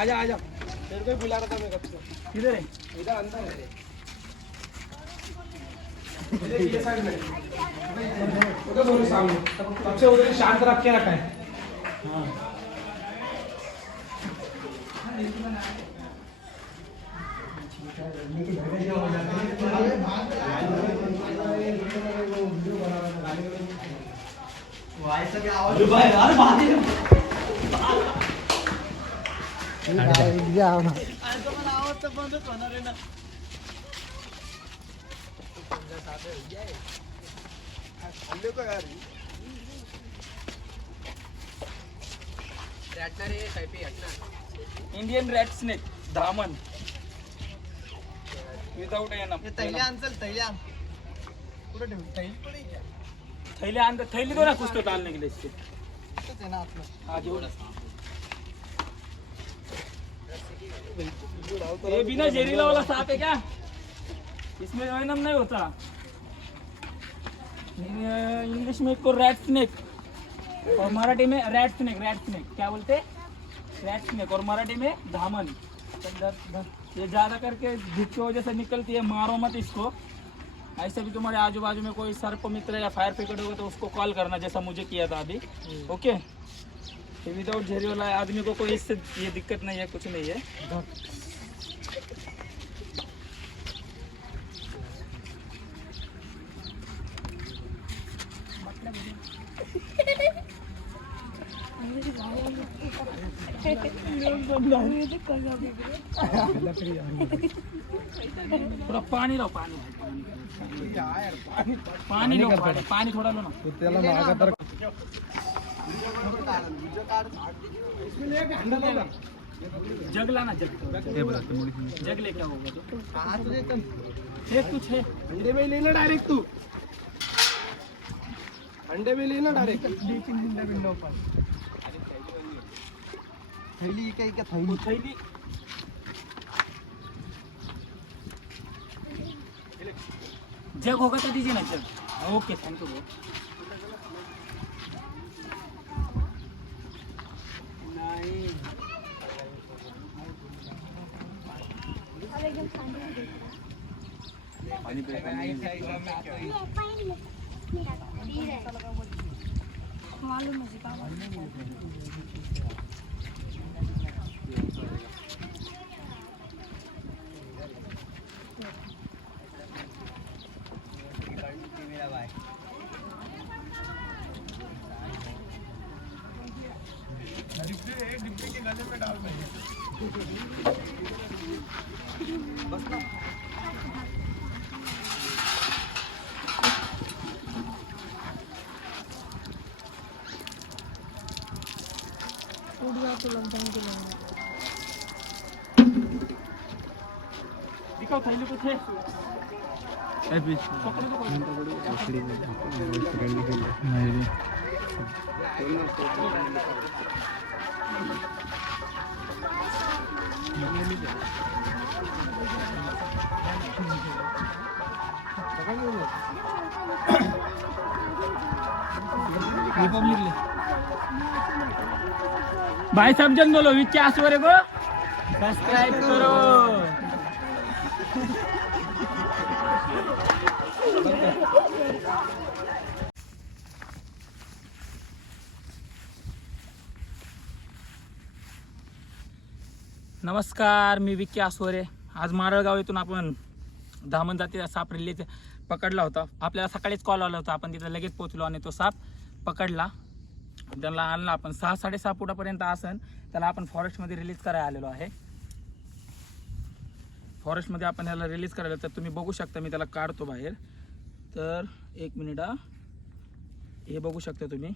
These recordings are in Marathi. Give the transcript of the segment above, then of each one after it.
आजा आजा, तेरे को ही बुला रहा था मैं कब से। किधर है? इधर अंदर है। इधर ये साइड में, उधर दोनों सामने, सबसे उधर शांत रख के रखा है। हाँ इंडियन रेड स्नेक धामन विदाउट थैली दो ना कुछ तो डालने के लिए इसके। हाँ जो ये बिना जहरीला वाला सांप है क्या? इसमें वेनम नहीं होता। इंग्लिश में इसको रेड स्नेक और मराठी में रेड स्नेक क्या बोलते? रेड स्नेक और मराठी में धामन। ये ज्यादा करके धूप की वजह से निकलती है, मारो मत इसको। ऐसे भी तुम्हारे आजू बाजू में कोई सर्प मित्र या फायर ब्रिगेड होगा तो उसको कॉल करना, जैसा मुझे किया था अभी। ओके, विदाउट जहरी वाला आदमी को कोई इससे ये दिक्कत नहीं है, कुछ नहीं है। थोड़ा पानी लो, पानी लो, पानी थोड़ा लो ना। जग लाना, जग लेके होगा तो कुछ है। अंडे में लेना डायरेक्ट, तू अंडे में लेना डायरेक्ट। थैली क्या थैली जग होगा तो दीजिए ना जग। Okay, thank you. मालूम डिब्बे के गले में डाल बस ना। दिखाओ थैली कुछ है। भाई सब जन बोलो विक्की आसवरे को सब्सक्राइब करो। नमस्कार, मी विक्की आसवरे। आज मारळगाव येथून आपण धामण जातीचा साप रिलीज पकडला होता। आपल्याला सकाळीच कॉल आला होता, आपण तिथे लगेच पोहोचलो आणि तो साप पकडला। त्यांना आणला आपण 6-6.5 फुटापर्यंत असन। त्याला आपण फॉरेस्टमध्ये रिलीज करायला आलेलो आहे। फॉरेस्टमध्ये आपण याला रिलीज करायला, तर तुम्ही बघू शकता, मी त्याला काढतो बाहेर। तर एक मिनिट, हे बघू शकता तुम्ही,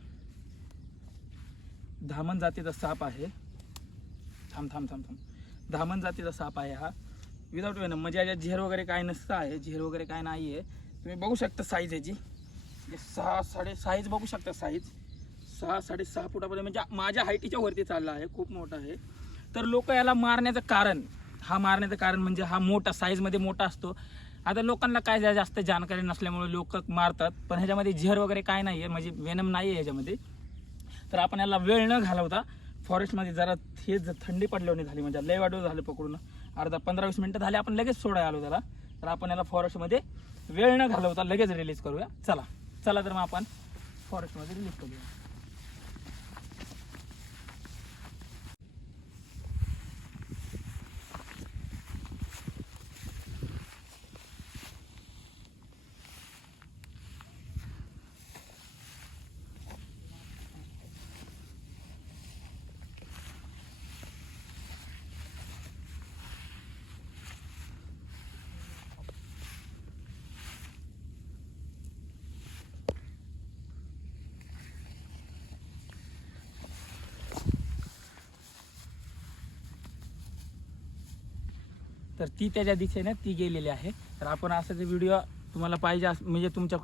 धामण जातीचा साप आहे। थांब धामण जातीचा साप आहे हा, विदाउट वेनम, म्हणजे याच्यात झेर वगैरे काय नसतं आहे, झेर वगैरे काय नाही आहे। तुम्ही बघू शकता साईज याची, 6.5 साईज बघू शकता, साईज 6-6.5 फुटापर्यंत, म्हणजे माझ्या हाईटीच्या वरती चालला आहे, खूप मोठा आहे। तर लोक याला मारण्याचं कारण म्हणजे हा मोठा साईजमध्ये मोठा असतो। आता लोकांना काय जास्त जानकारी नसल्यामुळे लोक मारतात, पण ह्याच्यामध्ये झेर वगैरे काय नाही आहे, म्हणजे वेनम नाही आहे ह्याच्यामध्ये। तर आपण याला वेळ न घालवता फॉरेस्टमध्ये जरा हे थंडी पडल्याने झाली, म्हणजे लय वाढू झालं पकडून अर्धा 15-20 मिनटं झाले, आपण लगेच सोडायला आलो त्याला. तर आपण याला फॉरेस्टमध्ये वेळ न घालवता लगेच रिलीज करूया. चला तर मग आपण फॉरेस्टमध्ये रिलीज करूया. तर ती त्याच्या दिशेने ती गेलेली आहे. तर आपण असाच व्हिडिओ तुम्हाला पाहिजे म्हणजे तुमच्या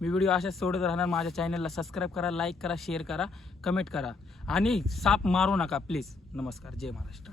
मी व्हिडिओ अशाच सोडत राहणार. माझ्या चॅनलला सबस्क्राईब करा, लाईक करा, शेअर करा, कमेंट करा आणि साप मारू नका प्लीज. नमस्कार, जय महाराष्ट्र.